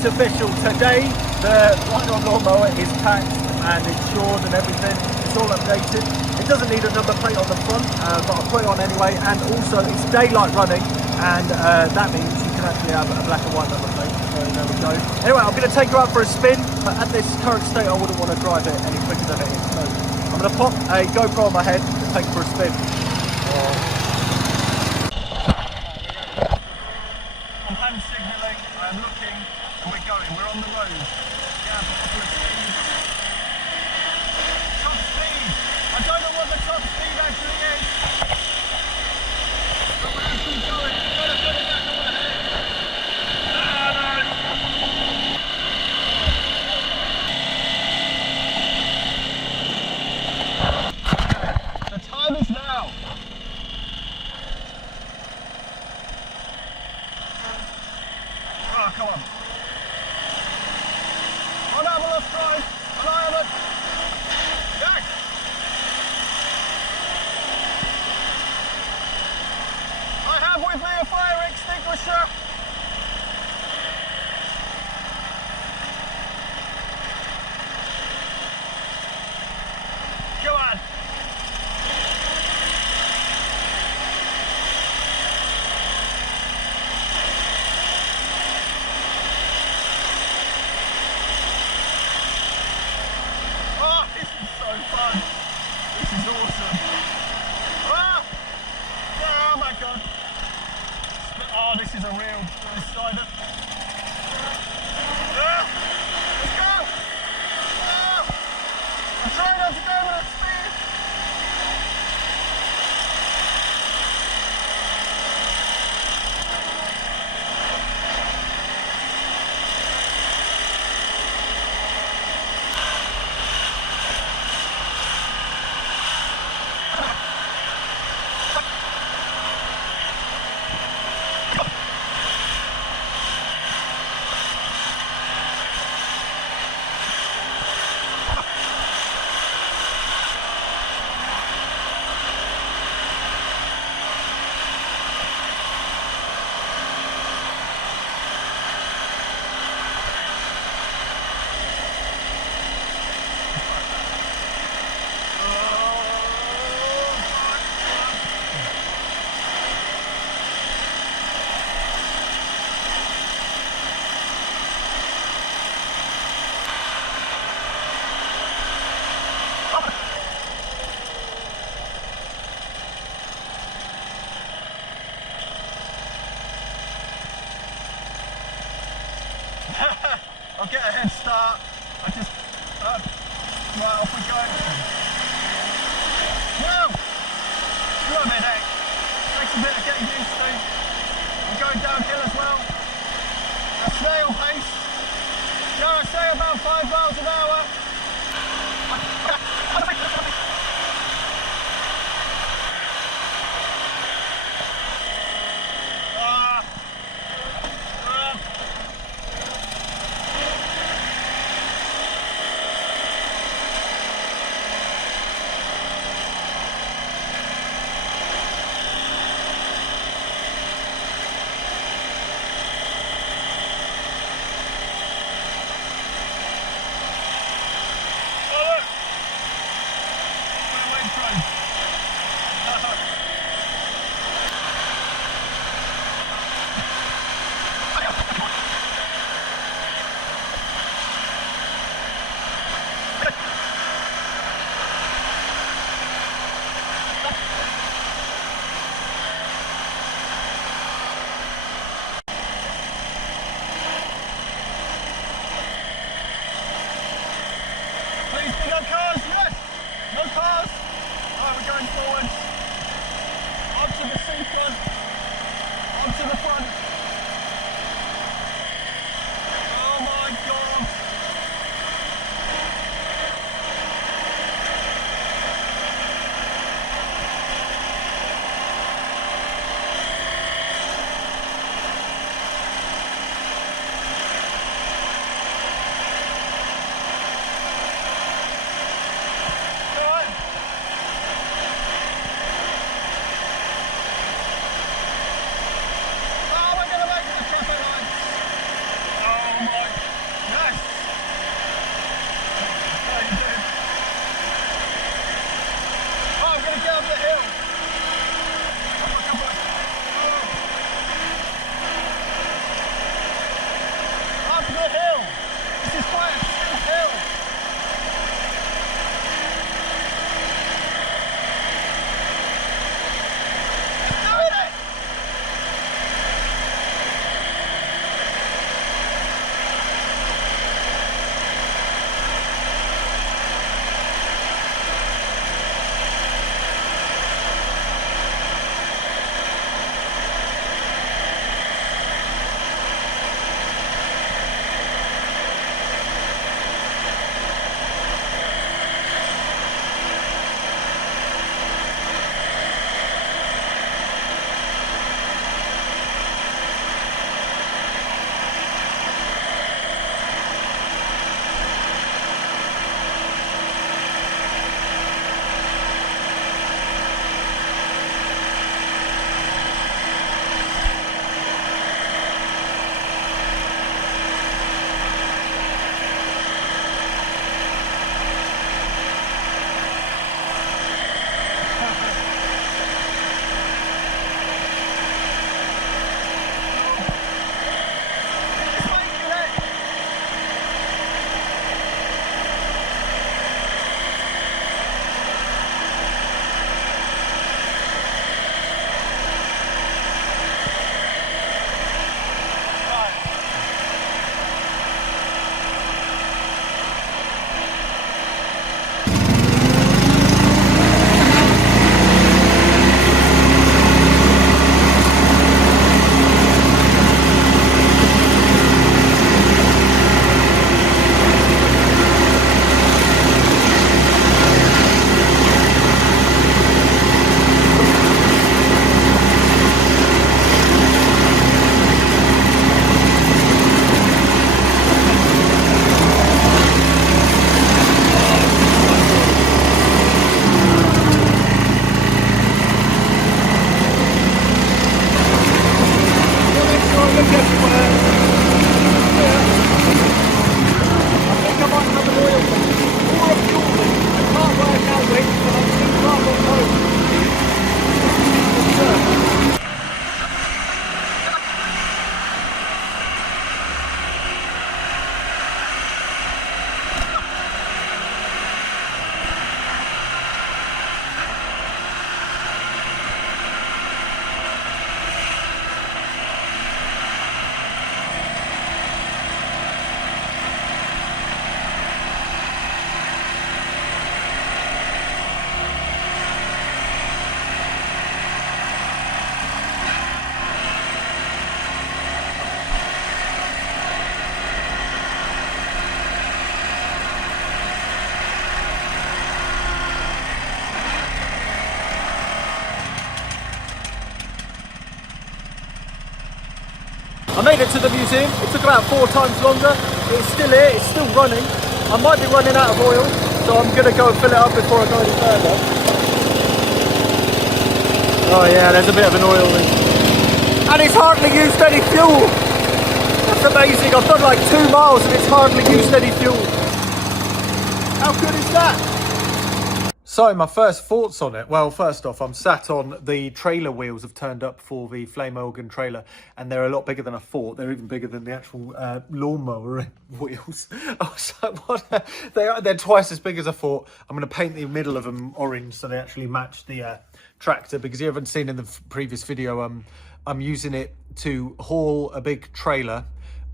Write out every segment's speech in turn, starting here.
it's official. Today, the Rhino lawnmower is taxed and insured and everything. It's all updated. It doesn't need a number plate on the front, but I'll put it on anyway. And also, it's daylight running, and that means you can actually have a black and white number plate. So there we go. Anyway, I'm going to take her out for a spin, but at this current state, I wouldn't want to drive it any quicker than it is. So I'm going to pop a GoPro on my head and take her for a spin. I'm hand signalling, I'm looking, and we're going. We're on the road. Yeah, proper speed. Top speed! I don't know what the top speed actually is. But we're actually going. I've got to put it back on my head. The time is now. Oh, come on. On have a left drive. On Ireland. Yes. I have with me a fire extinguisher. Come on. Oh, this is so fun. This is awesome. Oh, oh my God. Oh, this is a real decider. Let's go. Oh, I'm trying not to go with that speed. I'll get a head start. I just, right, off we go. Whoa! Got a bit, eh? Takes a bit of getting used to. I'm going downhill as well. A snail pace. Dare I say about 5 miles an hour. the hill. This is quite a steep hill. It's doing it! I made it to the museum. It took about 4 times longer. It's still here, it's still running. I might be running out of oil, so I'm gonna go and fill it up before I go any further. Oh yeah, there's a bit of an oil leak. And it's hardly used any fuel. That's amazing. I've done like 2 miles and it's hardly used any fuel. How good is that? So my first thoughts on it. Well, first off, I'm sat on the trailer wheels have turned up for the Flame Organ trailer, and they're a lot bigger than I thought. They're even bigger than the actual lawnmower wheels. I was like, what? They're twice as big as I thought. I'm going to paint the middle of them orange so they actually match the tractor, because you haven't seen in the previous video, I'm using it to haul a big trailer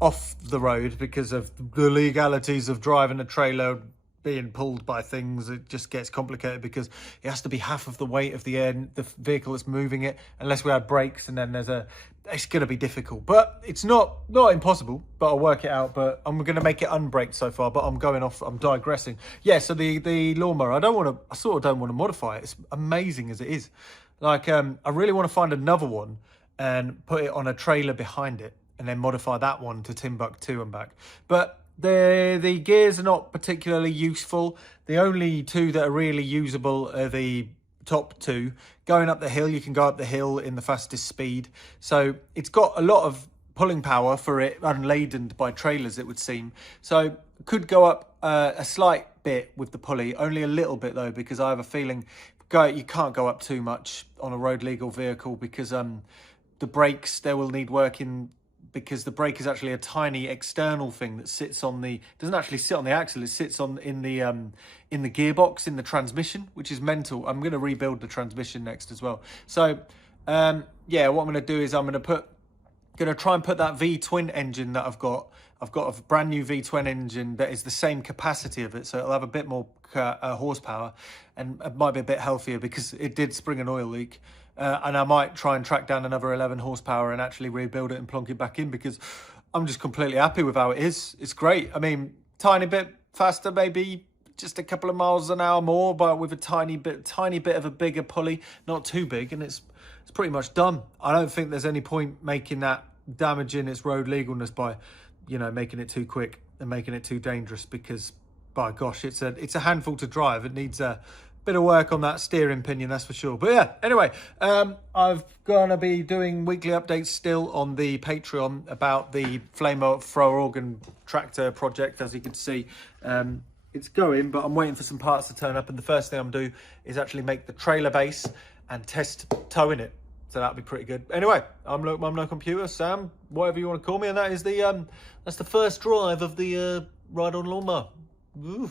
off the road because of the legalities of driving a trailer being pulled by things. It just gets complicated because it has to be half of the weight of the vehicle that's moving it, unless we had brakes, and then it's going to be difficult. But it's not impossible, but I'll work it out. But I'm going to make it unbraked so far, but I'm digressing. Yeah, so the lawnmower, I sort of don't want to modify it. It's amazing as it is. Like, I really want to find another one and put it on a trailer behind it, and then modify that one to Timbuktu and back. But the gears are not particularly useful. The only 2 that are really usable are the top 2. Going up the hill, you can go up the hill in the fastest speed. So it's got a lot of pulling power for it, unladen by trailers, it would seem. So could go up a slight bit with the pulley, only a little bit though, because I have a feeling you can't go up too much on a road legal vehicle, because the brakes, they will need working because the brake is actually a tiny external thing that sits on the, doesn't actually sit on the axle, it sits on in the gearbox, in the transmission, which is mental. I'm going to rebuild the transmission next as well. So yeah, what I'm going to do is I'm going to try and put that V-twin engine that I've got a brand new V-twin engine that is the same capacity of it, so it'll have a bit more horsepower, and it might be a bit healthier because it did spring an oil leak. And I might try and track down another 11 horsepower and actually rebuild it and plonk it back in, because I'm just completely happy with how it is. It's great. I mean, tiny bit faster, maybe just a couple of miles an hour more, but with a tiny bit of a bigger pulley, not too big, and it's pretty much done. I don't think there's any point making that damaging its road legalness by, you know, making it too quick and making it too dangerous, because by gosh, it's a handful to drive. It needs a bit of work on that steering pinion, that's for sure. But yeah, anyway, I'm gonna be doing weekly updates still on the Patreon about the flamethrower organ tractor project. As you can see, it's going, but I'm waiting for some parts to turn up, and the first thing I'm gonna do is actually make the trailer base and test towing it. So that'll be pretty good. Anyway, I'm no computer, Sam, whatever you want to call me, and that is that's the first drive of the ride on lawnmower. Ooh.